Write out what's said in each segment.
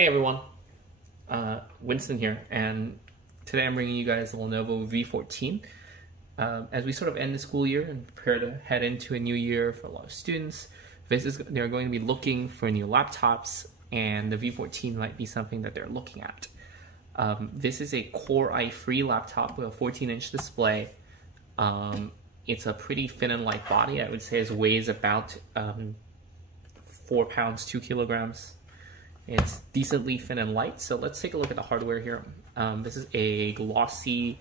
Hey everyone, Winston here, and today I'm bringing you guys the Lenovo V14. As we sort of end the school year and prepare to head into a new year for a lot of students, they're going to be looking for new laptops, and the V14 might be something that they're looking at. This is a Core i3 laptop with a 14-inch display. It's a pretty thin and light body. I would say it weighs about 4 pounds, 2 kilograms. It's decently thin and light, so let's take a look at the hardware here. This is a glossy,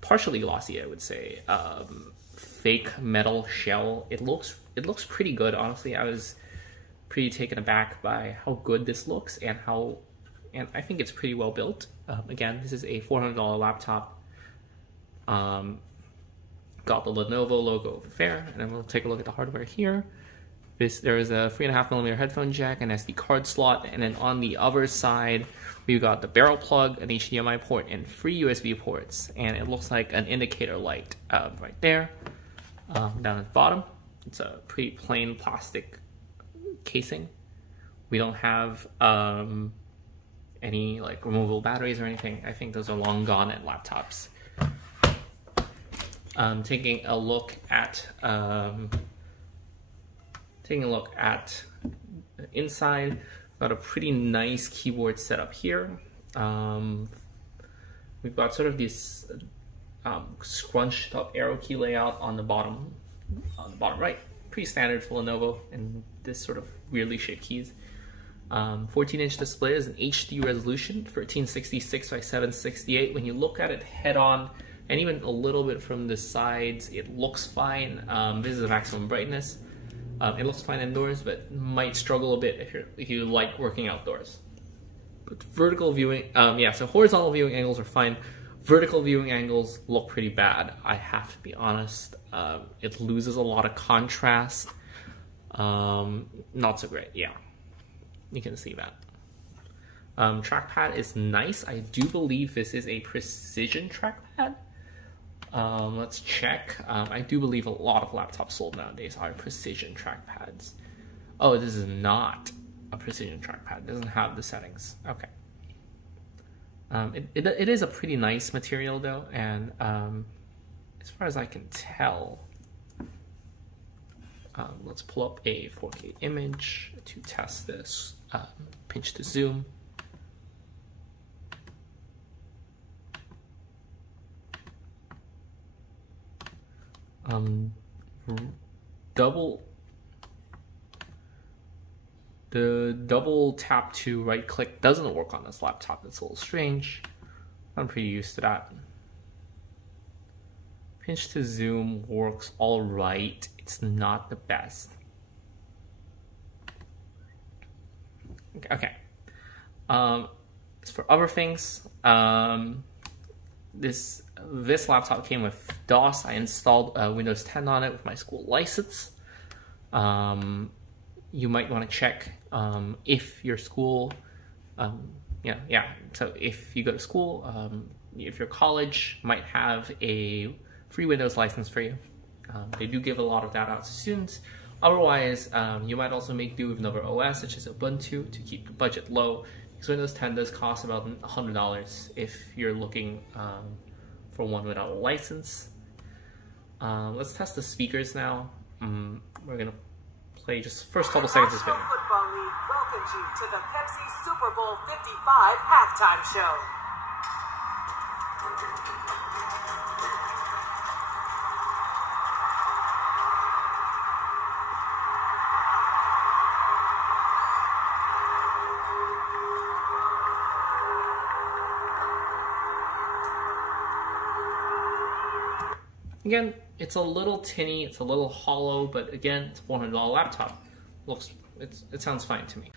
partially glossy, I would say, fake metal shell. It looks pretty good, honestly. I was pretty taken aback by how good this looks and I think it's pretty well built. Again, this is a $400 laptop. Got the Lenovo logo over there, and then we'll take a look at the hardware here. There is a 3.5mm headphone jack, an SD card slot, and then on the other side, we've got the barrel plug, an HDMI port, and 3 USB ports. And it looks like an indicator light right there. Down at the bottom, it's a pretty plain plastic casing. We don't have any like removable batteries or anything. I think those are long gone at laptops. Taking a look at the inside, got a pretty nice keyboard setup here. We've got sort of this scrunched up arrow key layout on the bottom right. Pretty standard for Lenovo and this sort of weirdly shaped keys. 14-inch display is an HD resolution, 1366 by 768. When you look at it head on, and even a little bit from the sides, it looks fine. This is the maximum brightness. It looks fine indoors, but might struggle a bit if you like working outdoors. But vertical viewing, so horizontal viewing angles are fine. Vertical viewing angles look pretty bad, I have to be honest. It loses a lot of contrast. Not so great, yeah. You can see that. Trackpad is nice. I do believe this is a precision trackpad. Let's check. I do believe a lot of laptops sold nowadays are precision trackpads. Oh, this is not a precision trackpad. It doesn't have the settings. Okay. It is a pretty nice material though, and as far as I can tell, let's pull up a 4K image to test this. Pinch to zoom. The double tap to right click doesn't work on this laptop. It's a little strange. I'm pretty used to that. Pinch to zoom works all right. It's not the best. Okay. As for other things, this laptop came with DOS. I installed Windows 10 on it with my school license. You might want to check if your school, so if you go to school, if your college might have a free Windows license for you. They do give a lot of that out to students. Otherwise, you might also make do with another OS, such as Ubuntu, to keep the budget low. Because Windows 10 does cost about $100 if you're looking for one without a license. Let's test the speakers now. We're gonna play just first couple seconds of this video. Football League welcomes you to the Pepsi Super Bowl 55 halftime show. Again, it's a little tinny, it's a little hollow, but again, it's a $400 laptop. It sounds fine to me.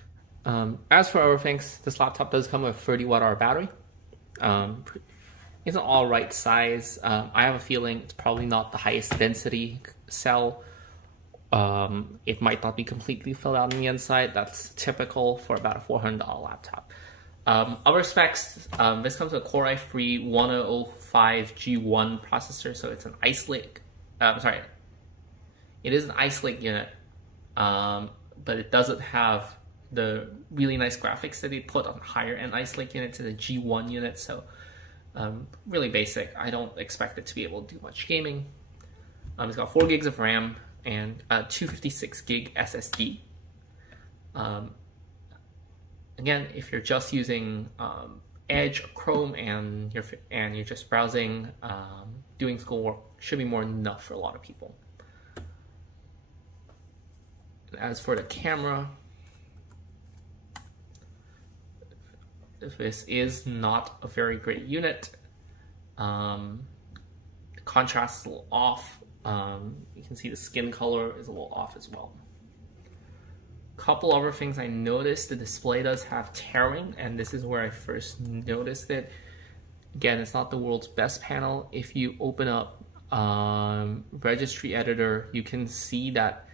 As for other things, this laptop does come with a 30Wh battery. It's an all right size. I have a feeling it's probably not the highest density cell. It might not be completely filled out on the inside. That's typical for about a $400 laptop. Other specs, this comes with a Core i3-1005G1 processor, so it's an Ice Lake, it is an Ice Lake unit, but it doesn't have the really nice graphics that they put on higher end Ice Lake units is a G1 unit, so really basic. I don't expect it to be able to do much gaming. It's got 4 gigs of RAM and a 256 gig SSD. Again, if you're just using Edge or Chrome and you're just browsing, doing schoolwork, should be more than enough for a lot of people. As for the camera, this is not a very great unit. The contrast is a little off. You can see the skin color is a little off as well. Couple other things I noticed: the display does have tearing, and this is where I first noticed it. Again, it's not the world's best panel. If you open up Registry Editor, you can see that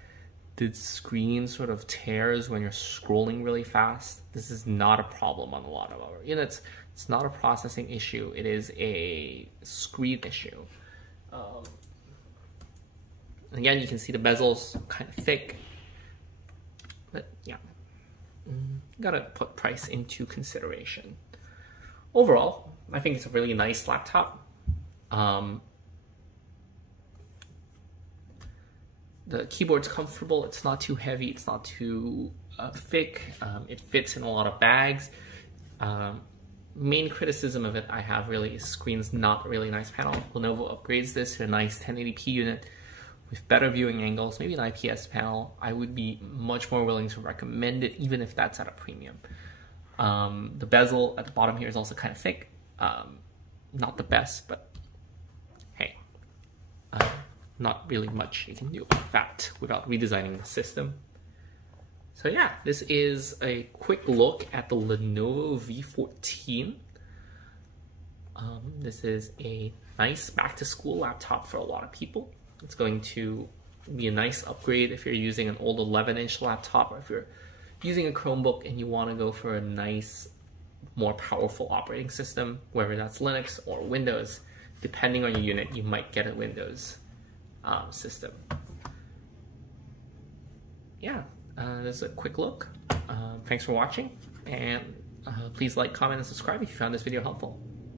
the screen sort of tears when you're scrolling really fast. This is not a problem on a lot of our units. It's not a processing issue. It is a screen issue. Again, you can see the bezel's kind of thick. But yeah, gotta put price into consideration. Overall, I think it's a really nice laptop. The keyboard's comfortable. It's not too heavy. It's not too thick. It fits in a lot of bags. Main criticism of it I have really is screen's not a really nice panel. Lenovo upgrades this to a nice 1080p unit with better viewing angles, maybe an IPS panel. I would be much more willing to recommend it, even if that's at a premium. The bezel at the bottom here is also kind of thick. Not the best, but hey, not really much you can do about that without redesigning the system. So yeah, this is a quick look at the Lenovo V14. This is a nice back-to-school laptop for a lot of people. It's going to be a nice upgrade if you're using an old 11-inch laptop, or if you're using a Chromebook and you want to go for a nice, more powerful operating system, whether that's Linux or Windows. Depending on your unit, you might get a Windows system. Yeah, this is a quick look. Thanks for watching, and please like, comment, and subscribe if you found this video helpful.